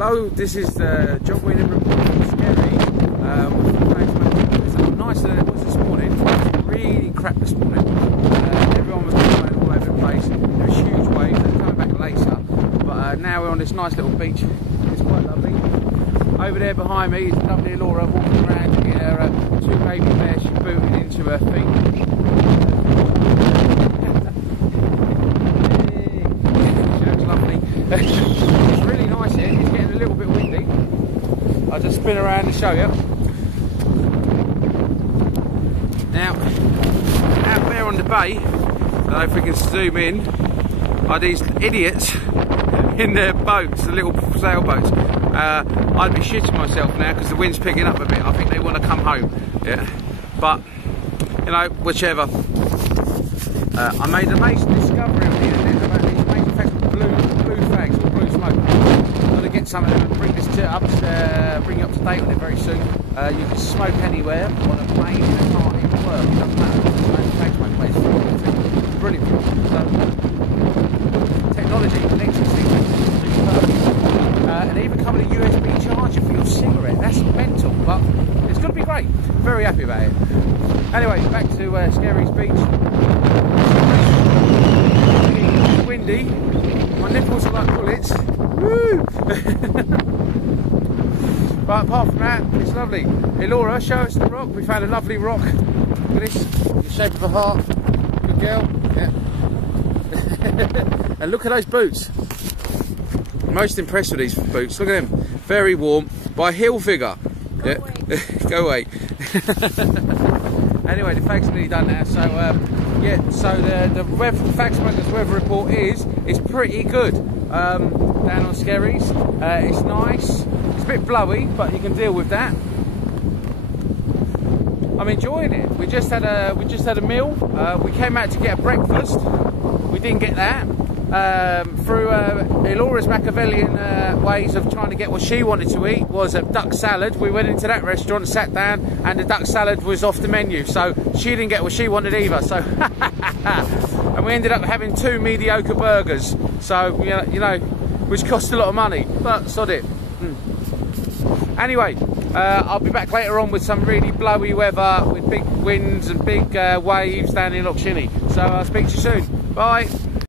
Hello, this is the John Whelan report from Skerries. It's a lot nicer than it was this morning. It was really crap this morning. Everyone was going all over the place. There was huge waves. They're coming back later. But now we're on this nice little beach. It's quite lovely. Over there behind me is lovely Elora walking around in her two baby bears she booted into her feet. That's lovely. It's really nice here. It's getting a little bit windy. I'll just spin around and show you. Now, out there on the bay, I don't know if we can zoom in, are these idiots in their boats, the little sailboats. I'd be shitting myself now because the wind's picking up a bit. I think they want to come home. Yeah, but you know, whichever. I made an amazing discovery on the internet about these amazing facts with blue fags or blue smoke. I'm going to get some of them and bring this bring you up to date on it very soon. You can smoke anywhere on a plane, in a car, in work. It doesn't matter. Fag smoke place. Brilliant. So, technology, electricity, and even come with a USB charger for your cigarette. That's mental, but it's going to be great. Very happy about it. Anyway, back to Skerries Beach. It's windy. My nipples are like bullets. Woo! But apart from that, it's lovely. Elora, show us the rock. We found a lovely rock. Look at this, in the shape of a heart. Good girl. Yeah. And look at those boots. I'm most impressed with these boots. Look at them. Very warm. By Hill Figure. Go away. Go away. Anyway, the fag's nearly done now. So yeah. So the Fag Smokers weather report is pretty good. Down on Skerries. It's nice. It's a bit blowy, but you can deal with that. I'm enjoying it. We just had a meal. We came out to get a breakfast. We didn't get that. Through Elora's Machiavellian ways of trying to get what she wanted to eat was a duck salad. We went into that restaurant, sat down, and the duck salad was off the menu. So she didn't get what she wanted either. So and we ended up having 2 mediocre burgers. So you know, which cost a lot of money, but sod it. Anyway, I'll be back later on with some really blowy weather with big winds and big waves down in Loch Shinny. So I'll speak to you soon. Bye.